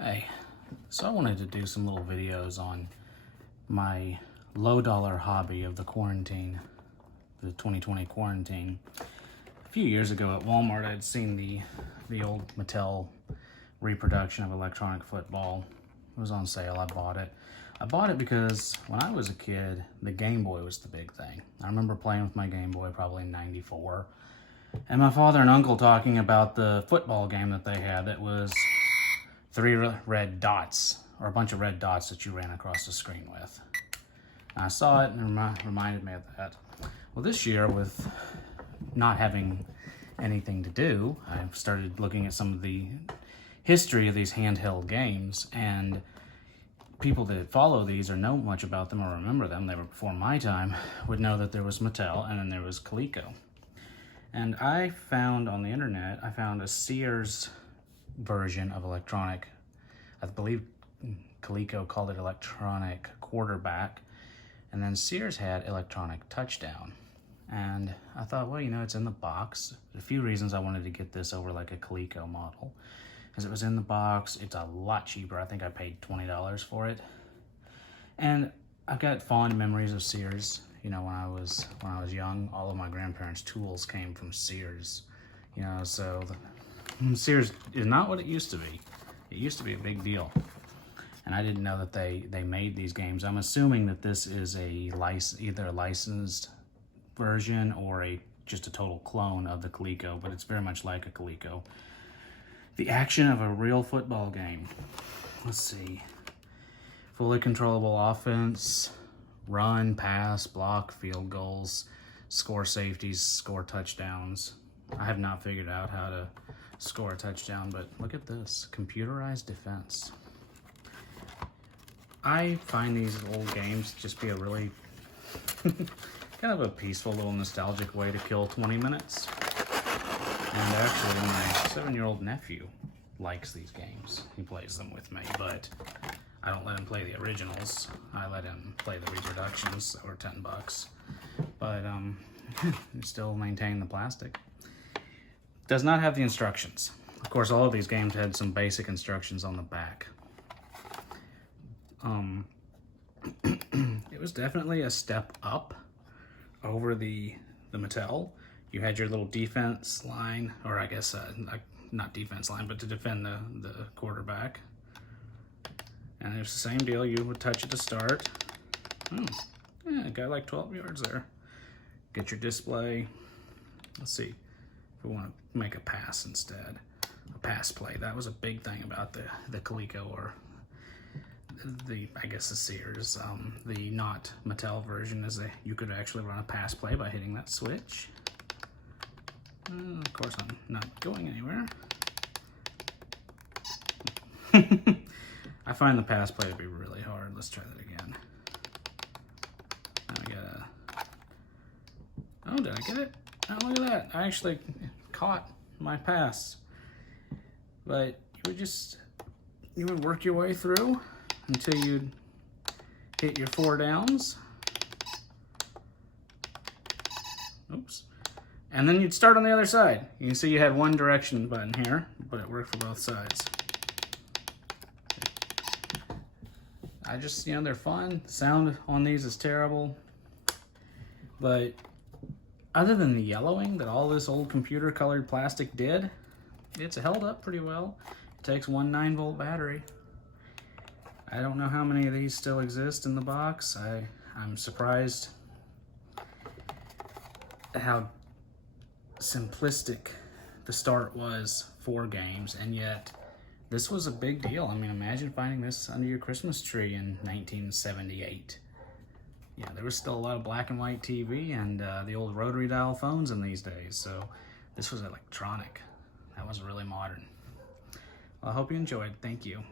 Hey, so I wanted to do some little videos on my low dollar hobby of the quarantine, the 2020 quarantine. A few years ago at Walmart, I'd seen the old Mattel reproduction of electronic football. It was on sale. I bought it. I bought it because when I was a kid, the Game Boy was the big thing. I remember playing with my Game Boy probably in '94. And my father and uncle talking about the football game that they had that was 3 red dots, or a bunch of red dots that you ran across the screen with. And I saw it and it reminded me of that. Well, this year, with not having anything to do, I started looking at some of the history of these handheld games, and people that follow these or know much about them or remember them, they were before my time, would know that there was Mattel and then there was Coleco. And I found on the internet, I found a Sears version of electronic, I believe Coleco called it Electronic Quarterback, and then Sears had Electronic Touchdown. And I thought, well, you know, it's in the box. There's a few reasons I wanted to get this over like a Coleco model. Because it was in the box, it's a lot cheaper. I think I paid $20 for it. And I've got fond memories of Sears. You know, when I was young, all of my grandparents' tools came from Sears. You know, so Sears is not what it used to be. It used to be a big deal. And I didn't know that they made these games. I'm assuming that this is either a licensed version or just a total clone of the Coleco, but it's very much like a Coleco. The action of a real football game. Let's see. Fully controllable offense, run, pass, block, field goals, score safeties, score touchdowns. I have not figured out how to score a touchdown, but look at this. Computerized defense. I find these old games just be a really kind of a peaceful little nostalgic way to kill 20 minutes. And actually, my 7-year-old nephew likes these games. He plays them with me, but I don't let him play the originals. I let him play the reproductions that were $10. But still maintain the plastic. Does not have the instructions. Of course, all of these games had some basic instructions on the back. It was definitely a step up over the Mattel. You had your little defense line, or I guess not defense line, but to defend the quarterback. And it was the same deal. You would touch it to start. Yeah, got like 12 yards there. Get your display. Let's see if we want to make a pass instead. A pass play. That was a big thing about the Coleco, or I guess the Sears. The not Mattel version is you could actually run a pass play by hitting that switch. Of course, I'm not going anywhere. I find the pass play to be really hard. Let's try that again. Now we gotta... Oh, did I get it? Oh, look at that. I actually caught my pass. But you would work your way through until you'd hit your 4 downs. Oops. And then you'd start on the other side. You can see you had one direction button here, but it worked for both sides. They're fun. Sound on these is terrible. But other than the yellowing that all this old computer colored plastic did, it's held up pretty well. It takes one 9-volt battery. I don't know how many of these still exist in the box. I'm surprised at how simplistic the start was for games, and yet this was a big deal. I mean, imagine finding this under your Christmas tree in 1978. Yeah, there was still a lot of black and white TV and the old rotary dial phones in these days, so this was electronic. That was really modern. Well, I hope you enjoyed. Thank you.